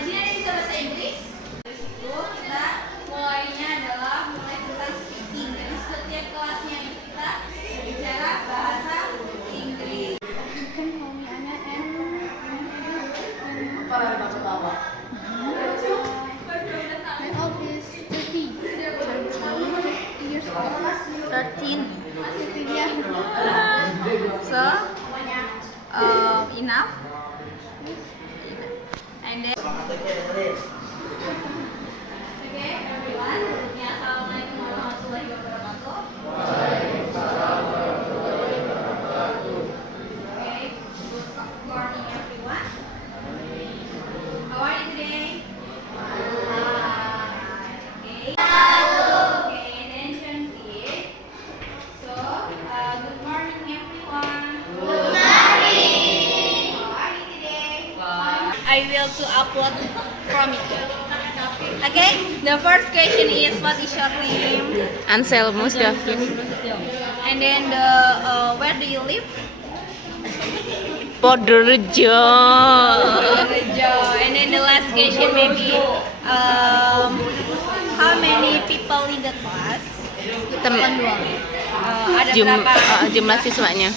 di sini ada bisa bahasa Inggris. Terus itu kita mulainya adalah mulai tentang speaking. Jadi setiap kelasnya itu kita bicara bahasa Inggris. Kan kami anak my old is 30 years old. 13. 13 yeah. So, enough. And then, okay, everyone. Ya, assalamualaikum warahmatullahi wabarakatuh. Okay, good morning, everyone. How are you today? Okay. Okay, attention please. So, good morning, everyone. I will to upload from it. Okay, the first question is what is your name? Anselmus Davin. And then the where do you live? Podorejo. And then the last question maybe how many people in the class? Ada berapa? Jumlah siswanya.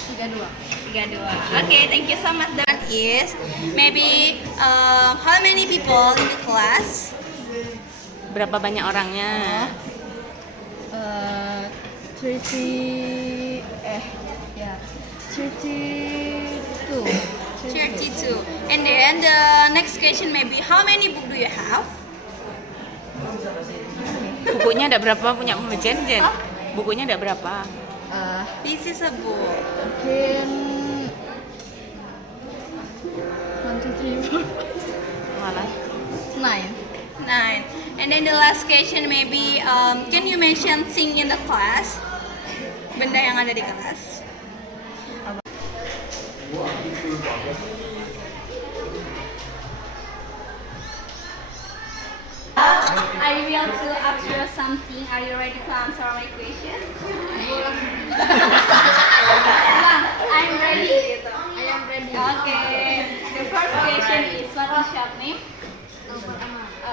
32. Okay, thank you so much. That is maybe how many people in the class? Berapa banyak orangnya? 32 32. And then the next question maybe how many book do you have? Bukunya ada berapa punya Jen? Bukunya ada berapa? This is a book. mungkin 1, 2, 3, 4, Malah. 9. 9. And then the last question maybe can you mention thing in the class? Benda yang ada di kelas. I will to ask you something. Are you ready to answer my question? I'm ready. I am ready. Okay. The first question is what is your name?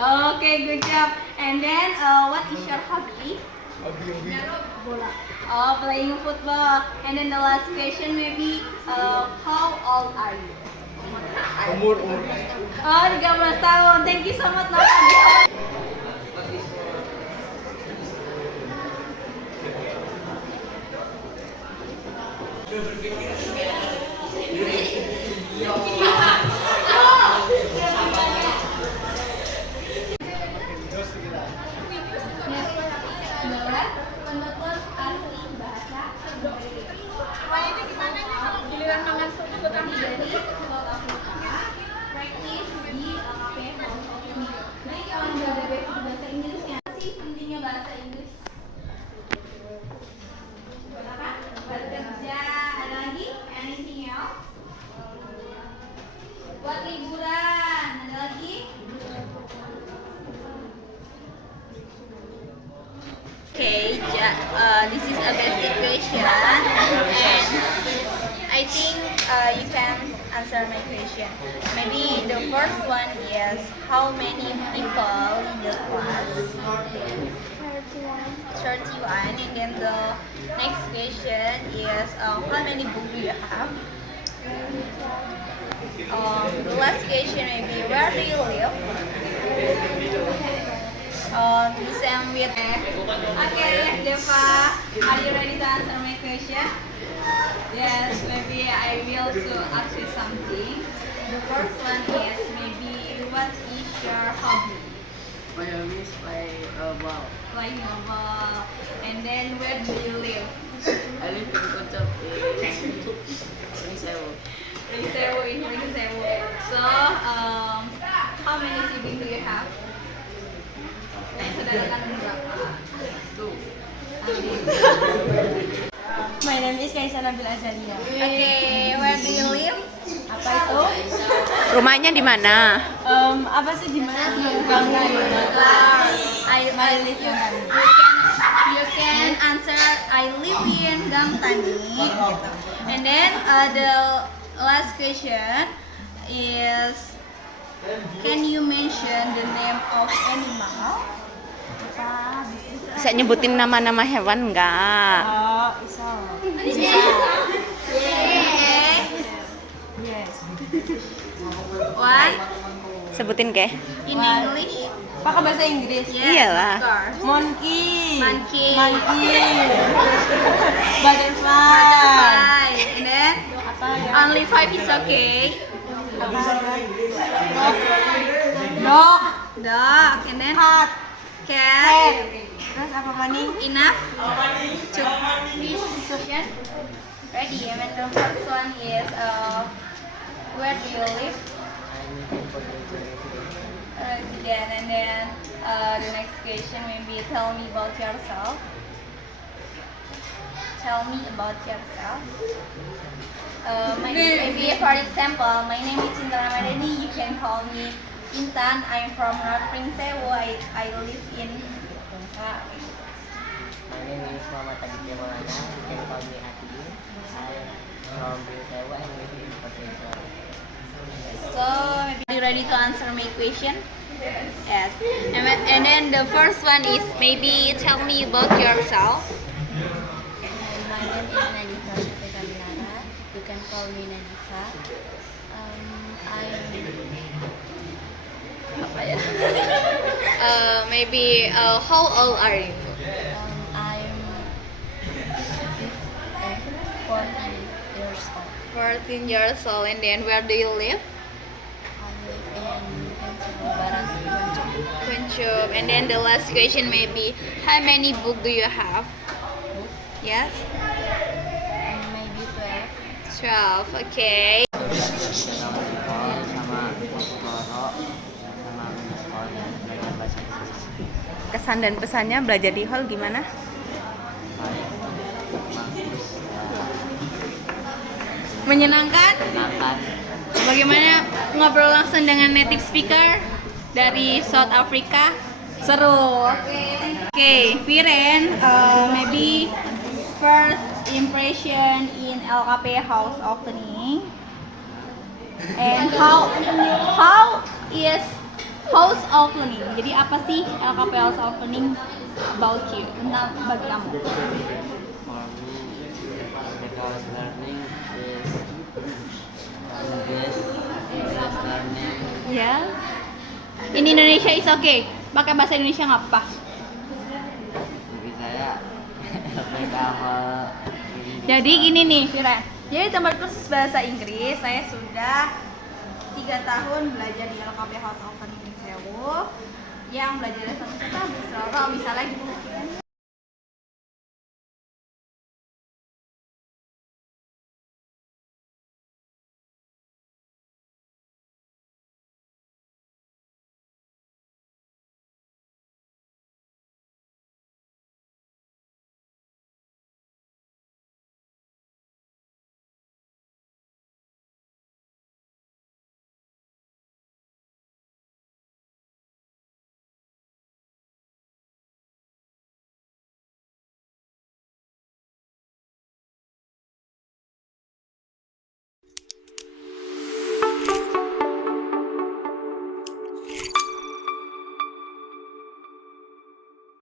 Okay, good job. And then what is your hobby? Bola. Oh, playing football. And then the last question maybe how old are you? Umur. Oh, 13 tahun. Thank you so much, Nadia. Buat liburan, ada lagi? Okay, this is a basic question, and I think you can answer my question. Maybe the first one is how many people in the class? 31. And then the next question is how many books do you have? The last question maybe where do you live? The same with. Okay, Deva, are you ready to answer my question? Yes, maybe I will to ask you something. The first one is maybe what is your hobby? My hobby is play ball. Playing a ball. And then where do you live? I live in Kuntap in Sewu. In Pringsewu. So, how many siblings do you have? Saudara kandung berapa? 2. My name is Kaisa Nabil Azalia. Okay, where do you live? Apa itu? Rumahnya di mana? Apa sih di mana? I live in you can answer I live in Gangtani gitu. And then the last question is Can you mention the name of animal? Bisa nyebutin nama-nama hewan nggak? Oh, iso. Yes. One Sebutin ke? in English. Pakai bahasa Inggris. Yes, Iyalah. of course. Monkey. Monkey. Monkey. Butterfly. Butterfly. And then Apa ya? only 5 is okay. Apa ya? Dog. Dog. And then Cat. cat. Terus apa mani? Enough. Two. Question. Ready. And then the first one is where do you live? Resident. And then the next question maybe tell me about yourself. Tell me about yourself. Maybe for example, my name is Intan Ramadhani. You can call me Intan. I'm from North Prinsewu. I live in. My name is Muhammad Aditya Maulana. You can call me Hati. I'm from Prinsewu and live in Potensial. So maybe you ready to answer my question? Yes. And then the first one is maybe tell me about yourself. My name is Nadifa Syafiqa Milara. You can call me Nadifa. Maybe how old are you? I'm 14 years old. 14 years old. And then where do you live? I live in Prinsewu Barat, Kuncung. Kunchup. And then the last question maybe how many books do you have? Yes. Maybe 12. 12. Okay. Sama Miss Koro, sama Miss Koro dan belajar bahasa Inggris. Kesan dan pesannya belajar di hall gimana? Baik, bagus, Menyenangkan? menyenangkan. Bagaimana ngobrol langsung dengan native speaker dari South Africa? Seru. Oke, Viren, maybe first impression in LKP house opening and how is house opening? Jadi apa sih LKP house opening about you? Tentang bagi kamu? For me, because learning is English learning. Ya. In Indonesia is okay. Pakai bahasa Indonesia nggak apa? Bagi saya, LPK hall Jadi gini nih, Vira. Jadi tempat kursus bahasa Inggris saya sudah 3 tahun belajar di LKP House of Learning Sewu yang belajar sama kita misalnya gitu